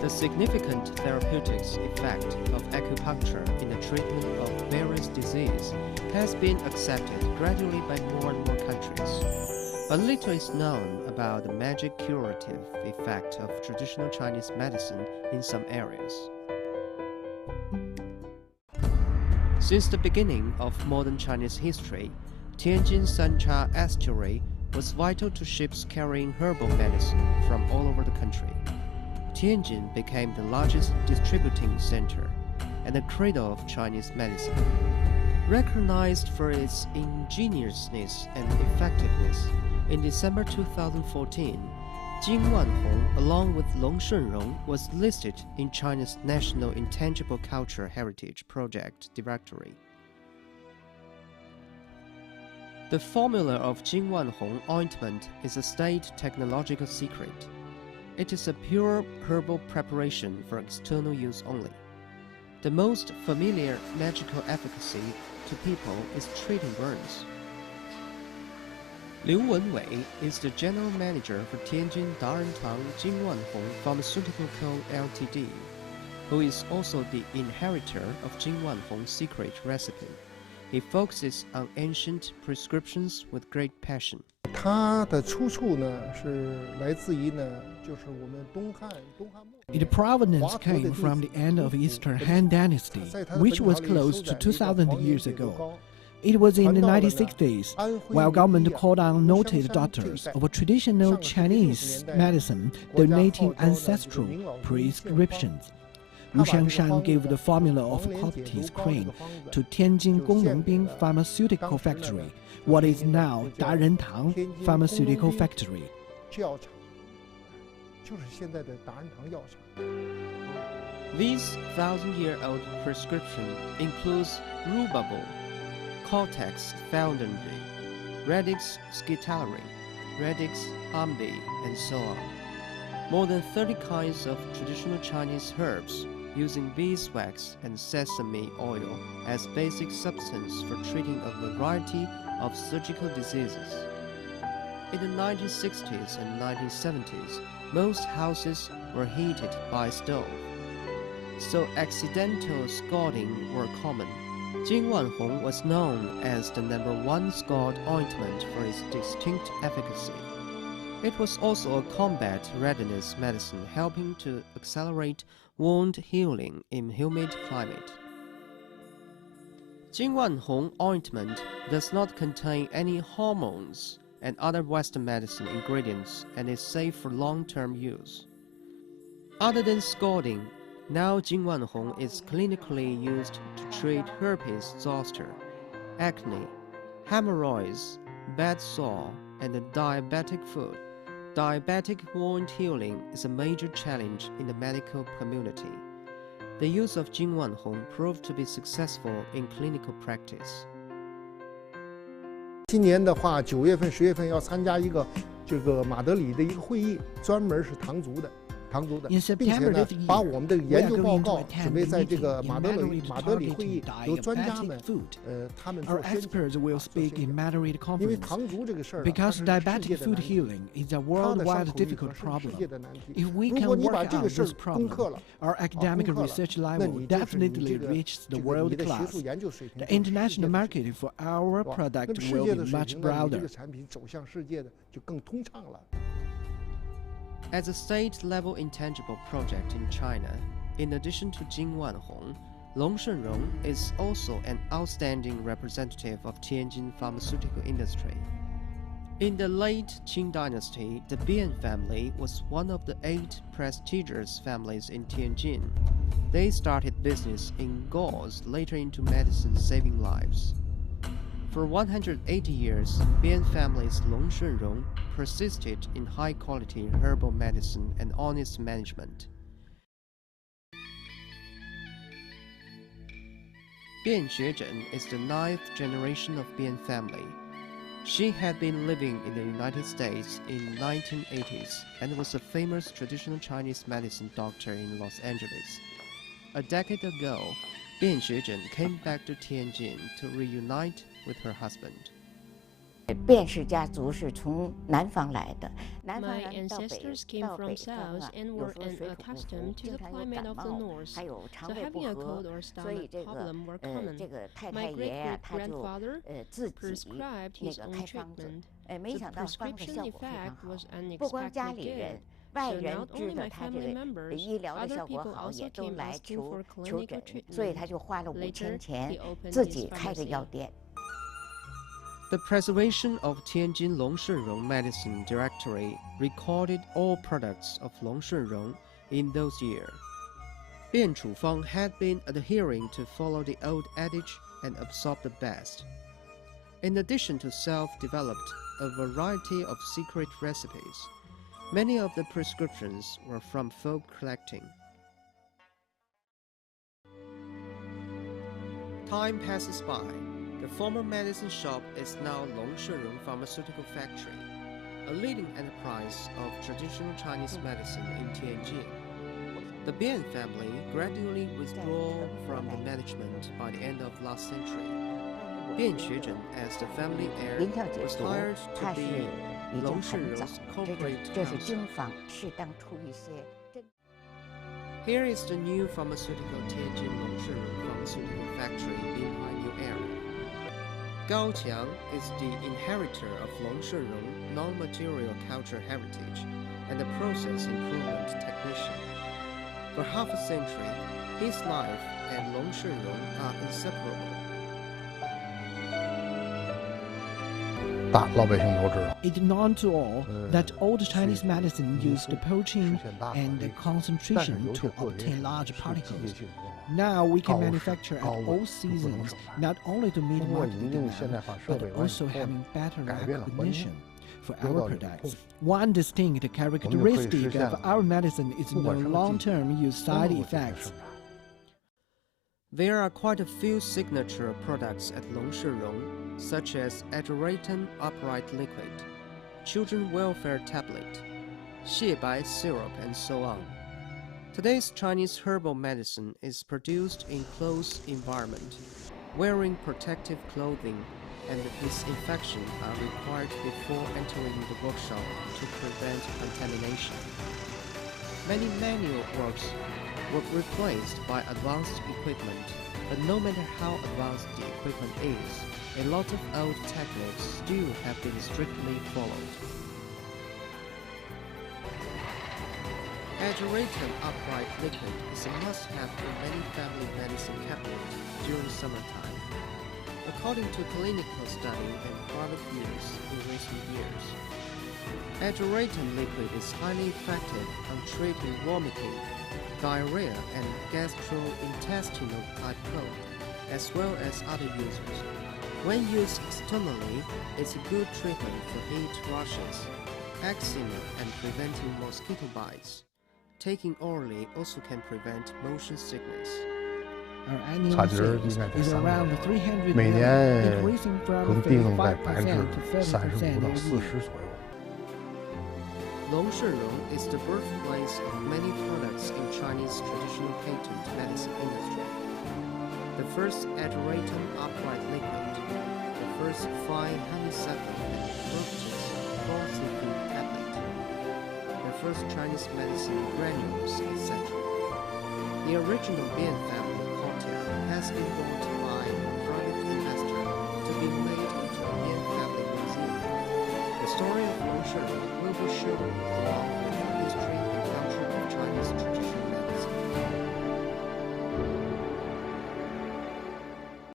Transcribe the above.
The significant therapeutic effect of acupuncture in the treatment of various diseases has been accepted gradually by more and more countries. But little is known about the magic curative effect of traditional Chinese medicine in some areas. Since the beginning of modern Chinese history, Tianjin Sancha estuary was vital to ships carrying herbal medicine from all over the country. Tianjin became the largest distributing center and the cradle of Chinese medicine. Recognized for its ingeniousness and effectiveness, in December 2014, Jingwanhong, along with Longshunrong, was listed in China's National Intangible Cultural Heritage Project Directory. The formula of Jingwanhong ointment is a state technological secret. It is a pure herbal preparation for external use only. The most familiar magical efficacy to people is treating burns. Liu Wenwei is the general manager for Tianjin Darentang Jingwanhong Pharmaceutical Co. Ltd., who is also the inheritor of Jingwanhong's secret recipe. He focuses on ancient prescriptions with great passion. 它的出处呢是来自于呢，就是我们东汉末。Its provenance came from the end of Eastern Han Dynasty, which was close to 2,000 years ago. It was in the 1960s, while government called on noted doctors of traditional Chinese medicine donating ancestral prescriptions. Wu Shangshan gave the formula of Coptis cream to Tianjin Gonglongbing Pharmaceutical Factory, what is now Darentang Pharmaceutical Factory. This 1,000-year-old prescription includes rhubarb, cortex foundry, radix scytalery, radix ambi, and so on. More than 30 kinds of traditional Chinese herbs using beeswax and sesame oil as basic substance for treating a variety of surgical diseases. In the 1960s and 1970s, most houses were heated by stove, so accidental scalding were common. Jingwanhong was known as the #1 scald ointment for its distinct efficacy. It was also a combat readiness medicine helping to accelerate wound healing in humid climate. Jingwanhong ointment does not contain any hormones and other Western medicine ingredients and is safe for long-term use. Other than scalding, now Jingwanhong is clinically used to treat herpes zoster, acne, hemorrhoids, bed sore, and diabetic foot. Diabetic wound healing is a major challenge in the medical community. The use of Jingwanhong proved to be successful in clinical practice. 今年的话，9月份、10月份要参加一个这个马德里的一个会议，专门是唐族的。 并且呢，把我们的研究报告准备在这个马德里会议由专家们，他们做宣讲。因为唐族这个事儿， Because diabetic food healing is a worldwide difficult problem. If we can work out this problem, our academic research level definitely reaches the world class. The international market for our product will be much broader. As a state-level intangible project in China, in addition to Jingwanhong, Longshunrong is also an outstanding representative of Tianjin pharmaceutical industry. In the late Qing dynasty, the Bian family was one of the 8 prestigious families in Tianjin. They started business in gauze, later into medicine, saving lives. For 180 years, Bian family's Longshunrong persisted in high-quality herbal medicine and honest management. Bian Xuezhen is the 9th generation of Bian family. She had been living in the United States in 1980s and was a famous traditional Chinese medicine doctor in Los Angeles. A decade ago, Bian Xuezhen came back to Tianjin to reunite with her husband. My ancestors came from south and were unaccustomed to the climate of the north, so having a cold or stomach problem were common. My great-great-grandfather prescribed his own treatment. The prescription effect was unexpected good. So not only my family members, other people also came asking for clinical treatment. Later, he opened his pharmacy. The preservation of Tianjin Longshunrong Medicine Directory recorded all products of Longshunrong in those years. Bian Chu Fang had been adhering to follow the old adage and absorb the best. In addition to self-developed a variety of secret recipes, many of the prescriptions were from folk collecting. Time passes by. The former medicine shop is now Longshunrong Pharmaceutical Factory, a leading enterprise of traditional Chinese medicine in Tianjin. The Bian family gradually withdrew from the management by the end of last century. Bian Xuzhen, as the family heir, was hired to be Longshunrong's corporate counsel. Here is the new pharmaceutical Tianjin Longshunrong Pharmaceutical Factory being New Era. Gao Qiang is the inheritor of Longshunrong non-material culture heritage and a process improvement technician. For half a century, his life and Longshunrong are inseparable. It is known to all that old Chinese medicine used poaching and concentration to obtain large particles. Now we can manufacture at all seasons, not only to meet market demand, but also having better recognition for our products. One distinct characteristic of our medicine is no long-term use side effects. There are quite a few signature products at Longshunrong, such as Aduratum upright liquid, children welfare tablet, Xiebai syrup, and so on. Today's Chinese herbal medicine is produced in closed environment, wearing protective clothing, and disinfection are required before entering the workshop to prevent contamination. Many manual works were replaced by advanced equipment, but no matter how advanced the equipment is, a lot of old techniques still have been strictly followed. Aduratum upright liquid is a must-have in many family medicine cabinets during summertime. According to clinical study and product use in recent years, Aduratum liquid is highly effective on treating vomiting, diarrhea, and gastrointestinal type cold, as well as other users. When used externally, it's a good treatment for heat rashes, eczema, and preventing mosquito bites. Taking orally also can prevent motion sickness. Our annual sales is around 300 million, increasing from 35% to 30% a year. Longshunrong is the birthplace of many products in Chinese traditional patent medicine industry. The first Aduratum upright liquid, the first fine honeysuckle and fructus falsified tablet, the first Chinese medicine granules, etc. The original Bian family cocktail has been bought by a private investor to be made into a Bian family museum. The story of Longshunrong will be shown along with the history and culture of Chinese tradition.